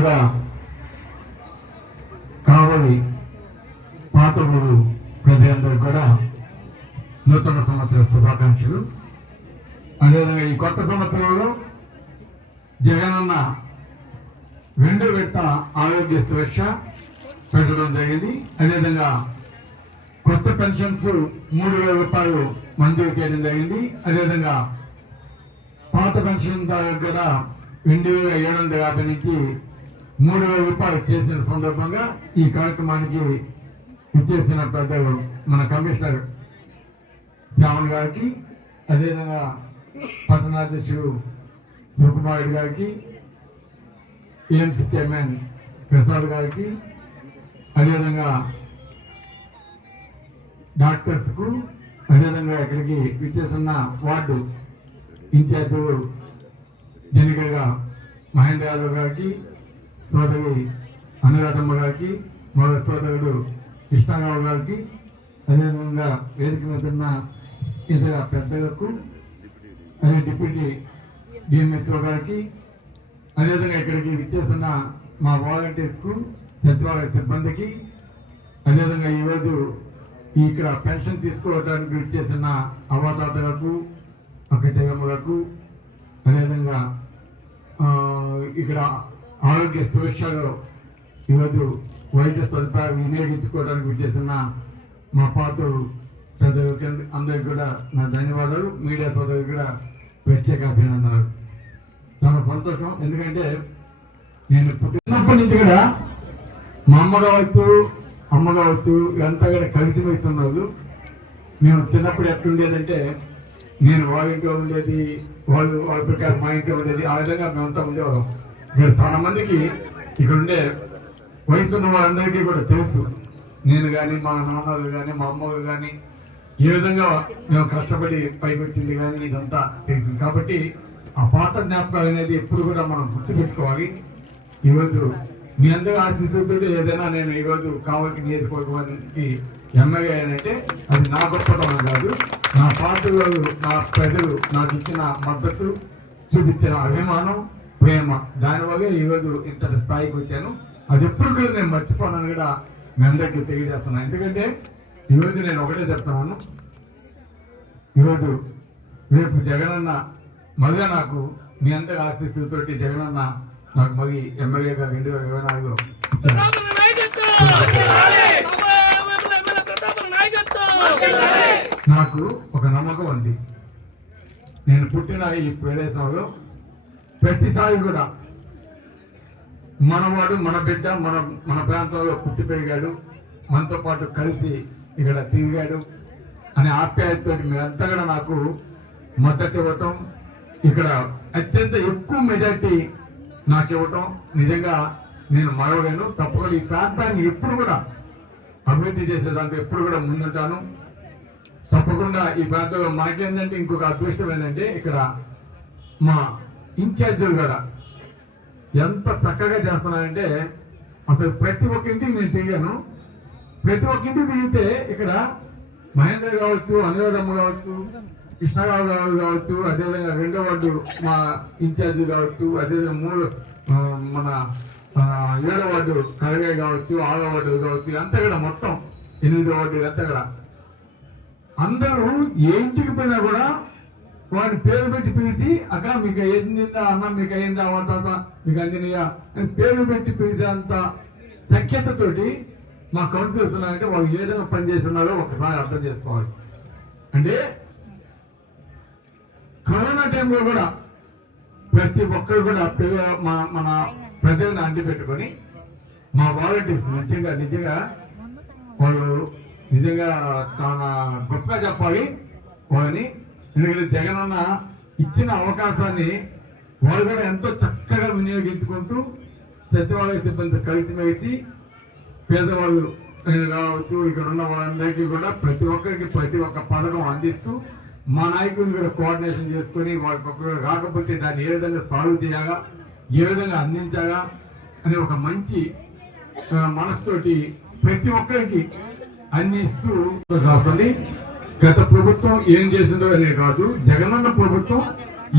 ముందుగా కావలి పాతమూరు ప్రజలందరూ కూడా నూతన సంవత్సర శుభాకాంక్షలు. అదేవిధంగా ఈ కొత్త సంవత్సరంలో జగనన్న 2వ విడత ఆరోగ్య సురక్ష పెట్టడం జరిగింది. అదేవిధంగా కొత్త పెన్షన్స్ 3,000 రూపాయలు మంజూరు చేయడం జరిగింది. అదేవిధంగా పాత పెన్షన్ దగ్గర 2,750 నుంచి 3,000 రూపాయలు చేసిన సందర్భంగా ఈ కార్యక్రమానికి ఇచ్చేసిన పెద్దలు మన కమిషనర్ శ్రావణ్ గారికి, అదేవిధంగా పట్టణాధ్యక్షుడు శివకుమార్ గారికి, ఏఎంసీ చైర్మన్ ప్రసాద్ గారికి, అదేవిధంగా డాక్టర్స్ కు, అదేవిధంగా ఇక్కడికి విచ్చేస్తున్న వార్డు ఇన్ఛార్జ్ జనికగా మహేంద్ర యాదవ్ గారికి, సోదరి అనురాధమ్మ గారికి, మరో సోదరుడు కృష్ణారావు గారికి, అదేవిధంగా వేదిక మీద ఉన్న ఇతర పెద్దలకు, అదే డిప్యూటీ డిఎంహెచ్ఓ గారికి, అదేవిధంగా ఇక్కడికి విచ్చేస్తున్న మా వాలంటీర్స్ కు, సచివాలయ సిబ్బందికి, అదేవిధంగా ఈరోజు ఇక్కడ పెన్షన్ తీసుకోవడానికి విచ్చేసిన అవ్వాతాతలకు, అక్కయ్యమ్మలకు, అదేవిధంగా ఇక్కడ ఆరోగ్య సురక్షలో ఈరోజు వైద్య సదుపాయాలు వినియోగించుకోవడానికి విచ్చేసిన మా పాత్రలు పెద్దలకి అందరికి కూడా నా ధన్యవాదాలు. మీడియా సోదరులకు కూడా ప్రత్యేక అభినందనలు. చాలా సంతోషం. ఎందుకంటే నేను పుట్టినప్పటి నుంచి కూడా మా అమ్మ కావచ్చు, అమ్మ కావచ్చు, ఇదంతా కూడా కలిసిమెలిసి ఉన్నారు. మేము చిన్నప్పుడు ఎట్లుండేదంటే నేను వాళ్ళ ఇంట్లో ఉండేది, వాళ్ళ ప్రకారం మా ఇంట్లో ఉండేది, ఆ విధంగా మేమంతా ఉండేవాళ్ళం. ఇక్కడ చాలా మందికి ఇక్కడ ఉండే వయసు ఉన్న వాళ్ళందరికీ కూడా తెలుసు. నేను కానీ, మా నాన్నలు కానీ, మా అమ్మలు కానీ ఏ విధంగా మేము కష్టపడి పైకి వచ్చింది కానీ ఇదంతా తెలిసింది. కాబట్టి ఆ పాత జ్ఞాపకాలు అనేది ఎప్పుడు కూడా మనం గుర్తుపెట్టుకోవాలి. ఈరోజు మీ అందరూ ఆశీస్సులతో ఏదైనా నేను ఈరోజు కావలికి నియోజకవర్గానికి ఎమ్మెల్యే అంటే అది నా గొప్పతనం కాదు, నా పార్టీలు, నా ప్రజలు నాకు ఇచ్చిన మద్దతు, చూపించిన అభిమానం, ప్రేమ, దానివల్ల ఈరోజు ఇంతటి స్థాయికి వచ్చాను. అది ఎప్పుడు కూడా నేను మర్చిపోనని కూడా మీ అందరికీ తెలియజేస్తున్నాను. ఎందుకంటే ఈరోజు నేను ఒకటే చెప్తున్నాను, ఈరోజు రేపు జగనన్న మళ్ళీ నాకు మీ అందరి ఆశీస్సులతోటి జగనన్న నాకు మళ్ళీ ఎమ్మెల్యేగా 2024 నాకు ఒక నమ్మకం ఉంది. నేను పుట్టిన ఈ ప్రదేశంలో ప్రతిసారి కూడా మనవాడు, మన బిడ్డ మన ప్రాంతంలో పుట్టి పెరిగాడు, మనతో పాటు కలిసి ఇక్కడ తిరిగాడు అనే ఆప్యాయతతో మీరంతా కూడా నాకు మద్దతు ఇవ్వటం, ఇక్కడ అత్యంత ఎక్కువ మెజార్టీ నాకు ఇవ్వటం నిజంగా నేను మరవలేను. తప్పకుండా ఈ ప్రాంతాన్ని ఎప్పుడు కూడా అభివృద్ధి చేసేదానికి ఎప్పుడు కూడా ముందుంటాను. తప్పకుండా ఈ ప్రాంతంలో మనకేంటంటే ఇంకొక అదృష్టం ఏంటంటే ఇక్కడ మా ఇన్ఛార్జీలు కూడా ఎంత చక్కగా చేస్తున్నారంటే అసలు ప్రతి ఒక్క ఇంటికి నేను తిరిగాను. ప్రతి ఒక్క ఇంటికి తిరిగితే ఇక్కడ మహేంద్ర కావచ్చు, అనురాధమ్మ కావచ్చు, కృష్ణరావు గారు కావచ్చు, అదేవిధంగా 2వ వార్డు మా ఇన్ఛార్జి కావచ్చు, అదేవిధంగా మన 7వ వార్డు కరగాయ కావచ్చు, 6వ వార్డు కావచ్చు, అంతా కూడా మొత్తం 8వ వార్డు అంతా కూడా అందరూ ఏ ఇంటికి పోయినా కూడా వాడిని పేరు పెట్టి పిలిచి అక్క మీకు ఏందా అన్న, మీకు అయిందా అవంత మీకు అందినయా అని పేరు పెట్టి పిలిచేంత సఖ్యతతోటి మా కౌన్సిలర్స్ ఉన్నారంటే వాళ్ళు ఏ విధంగా పనిచేస్తున్నారో ఒకసారి అర్థం చేసుకోవాలి. అంటే కరోనా టైంలో కూడా ప్రతి ఒక్కరు కూడా మన ప్రజలను అంటి పెట్టుకొని మా వాలంటీర్స్ నిజంగా వాళ్ళు నిజంగా చాలా గొప్పగా చెప్పాలి వాళ్ళని. ఎందుకంటే జగనన్న ఇచ్చిన అవకాశాన్ని వాళ్ళు కూడా ఎంతో చక్కగా వినియోగించుకుంటూ సచివాలయ సిబ్బంది కలిసిమెలిసి పేదవాళ్ళు కావచ్చు, ఇక్కడ ఉన్న వాళ్ళందరికీ కూడా ప్రతి ఒక్కరికి ప్రతి ఒక్క పథకం అందిస్తూ మా నాయకులు కూడా కోఆర్డినేషన్ చేసుకుని వాళ్ళకి రాకపోతే దాన్ని ఏ విధంగా సాల్వ్ చేయాలా, ఏ విధంగా అందించాలా అనే ఒక మంచి మనసుతోటి ప్రతి ఒక్కరికి అందిస్తూ రాస్తుంది. గత ప్రభుత్వం ఏం చేసిందో అనే కాదు, జగనన్న ప్రభుత్వం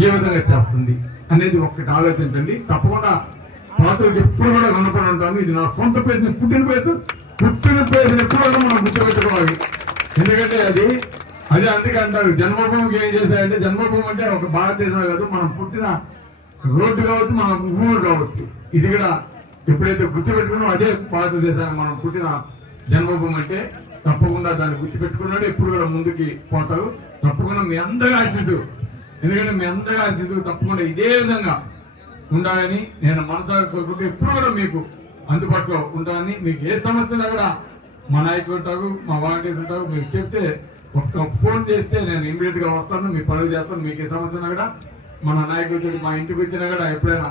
ఏ విధంగా చేస్తుంది అనేది ఒక్కటి ఆలోచించండి. తప్పకుండా పాత్రలు ఎప్పుడు కూడా కనుక్కొని ఉంటాను. ఇది నా సొంత ప్లేస్, పుట్టిన ప్లేస్ ఎప్పుడు కూడా మనం గుర్తుపెట్టుకోవాలి. ఎందుకంటే అది అందుకే అంటారు జన్మభూమికి ఏం చేశారంటే, జన్మభూమి అంటే ఒక భారతదేశం కాదు, మనం పుట్టిన రోడ్డు కావచ్చు, మన ఊరు కావచ్చు. ఇది కూడా ఎప్పుడైతే గుర్తుపెట్టుకున్నామో అదే భారతదేశాన్ని మనం పుట్టిన జన్మభూమి అంటే తప్పకుండా దాన్ని గుర్తుపెట్టుకున్నాడు. ఎప్పుడు కూడా ముందుకి పోతారు. తప్పకుండా మీ అందరి ఆశీస్సు, ఎందుకంటే మీ అందరి ఆశీస్సు తప్పకుండా ఇదే విధంగా ఉండాలని నేను మనసాగా కోరుకుంటూ ఎప్పుడు కూడా మీకు అందుబాటులో ఉండాలని. మీకు ఏ సమస్య ఉన్నా కూడా మా నాయకులు ఉంటారు, మా వాలంటీర్స్ ఉంటారు. మీకు చెప్తే ఒక్క ఫోన్ చేస్తే నేను ఇమీడియట్ గా వస్తాను, మీ పనులు చేస్తాను. మీకు ఏ సమస్య ఉన్నా కూడా మన నాయకులు మా ఇంటికి వచ్చినా కూడా ఎప్పుడైనా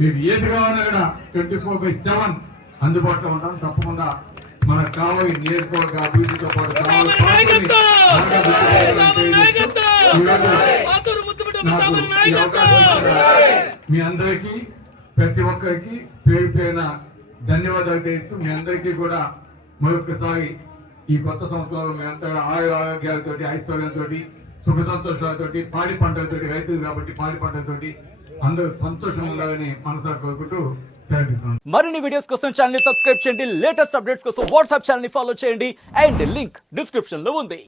మీకు ఏది కావాలన్నా కూడా 24/7 అందుబాటులో ఉంటాను. తప్పకుండా మనకు కావాలి నియోజకవర్గ అభివృద్ధితో పాటు మీ అందరికీ ప్రతి ఒక్కరికి పేరు పేరున ధన్యవాదాలు తెలుస్తూ, మీ అందరికీ కూడా మరొకసారి ఈ కొత్త సంవత్సరంలో మీ అంతా ఆరోగ్యాలతో, ఐశ్వర్యంతో, సుఖ సంతోషాలతో, పాడి పంటలతోటి, రైతులు కాబట్టి పాడి పంటలతోటి అందరూ సంతోషం ఉండాలని మనసారి కోరుకుంటూ సెలవు. మరిన్ని వీడియోస్ కోసం ఛానల్ ని సబ్స్క్రైబ్ చేయండి. లేటెస్ట్ అప్డేట్స్ కోసం వాట్సాప్ ఛానల్ ని ఫాలో చేయండి. అండ్ లింక్ డిస్క్రిప్షన్ లో ఉంది.